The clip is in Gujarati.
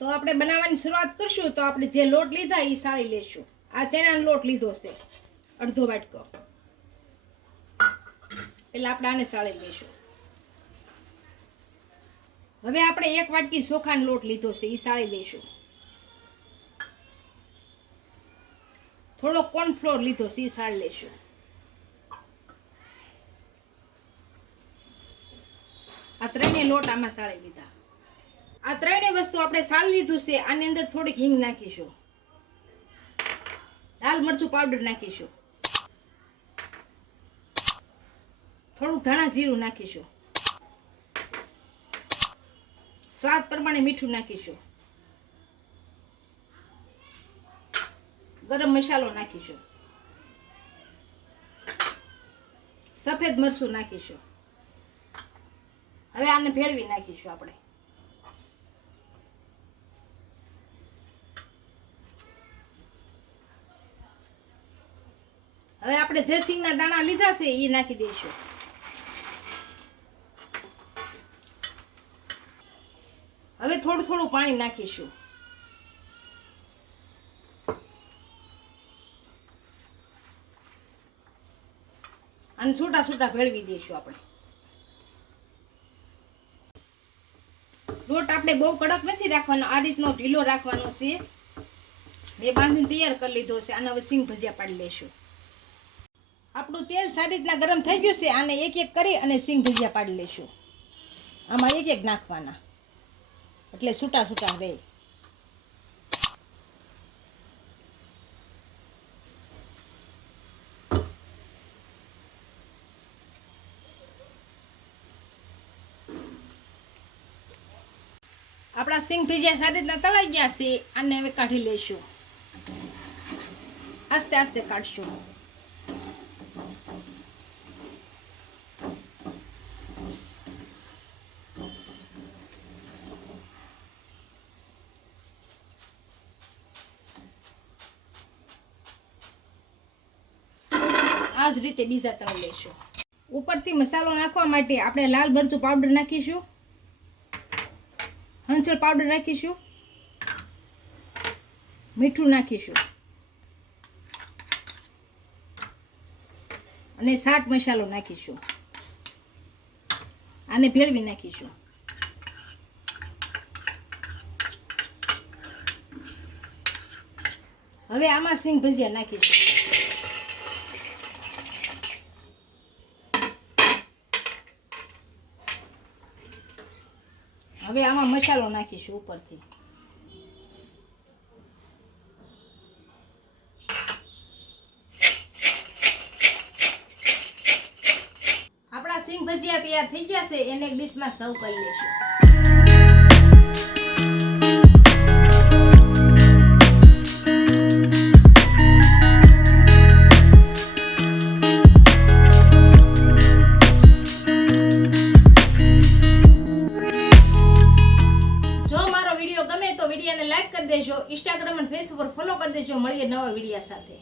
તો આપણે બનાવવાની શરૂઆત કરશું તો આપણે જે લોટ લીધા એ સાળી લેશું. આ ચણાનો લોટ લીધો છે અડધો વાટકો. એટલે આપણે આને સાળી લઈશું. હવે આપણે 1 વાટકી ચોખાનો લોટ લીધો છે એ સાળી લઈશું. થોડો કોર્નફ્લોર લીધો છે એ સાળી લઈશું. આ ત્રણેય લોટ આમાં સાળી લીધા. આ ત્રણેય વસ્તુ આપણે સાળી લીધું છે. આની અંદર થોડીક હિંગ નાખીશું. લાલ મરચું પાવડર નાખીશું. થોડુંક ધાણા જીરું નાખીશું. સ્વાદ પ્રમાણે મીઠું નાખીશું. ગરમ મસાલો નાખીશું. સફેદ મરચું નાખીશું. હવે આને ભેળવી નાખીશું આપણે. હવે આપણે જે સિંગના દાણા લીધા છે એ નાખી દઈશું. હવે થોડું થોડું પાણી નાખીશું. અને છૂટા છૂટા ભેળવી દઈશું આપણે. લોટ આપણે બહુ કડક નથી રાખવાનો, આ રીતનો ઢીલો રાખવાનો છે. મેં બાંધીને તૈયાર કરી લીધો છે. આને હવે સિંગ ભજીયા પાડી લેશું. આપણું તેલ સારી રીતના ગરમ થઈ ગયું છે. આને એક એક કરી અને સિંગ ભજીયા પાડી લેશું. આમાં એક એક નાખવાના એટલે છૂટા છૂટા રહે. આપણા સિંગ ભજીયા સારી રીતના તળાઈ ગયા છે. આને હવે કાઢી લઈશું. આસ્તે આસ્તે કાઢશું. આ જ રીતે બીજા તળી લઈશું. ઉપરથી મસાલો નાખવા માટે આપણે લાલ મરચું પાવડર નાખીશું. હળદર પાવડર નાખીશું. મીઠું નાખીશું અને ચાટ મસાલો નાખીશું. આને ભેળવી નાખીશું. હવે આમાં સિંગ ભજીયા નાખીશું. હવે આમાં મસાલો નાખીશું ઉપરથી. આપણા સિંગ ભજીયા તૈયાર થઈ ગયા છે. એને એક ડીશમાં સર્વ કરી લેશું. વિડીયોને લાઈક કરી દેજો. ઇન્સ્ટાગ્રામ અને ફેસબુક પર ફોલો કરી દેજો. મળીએ નવા વિડીયો સાથે.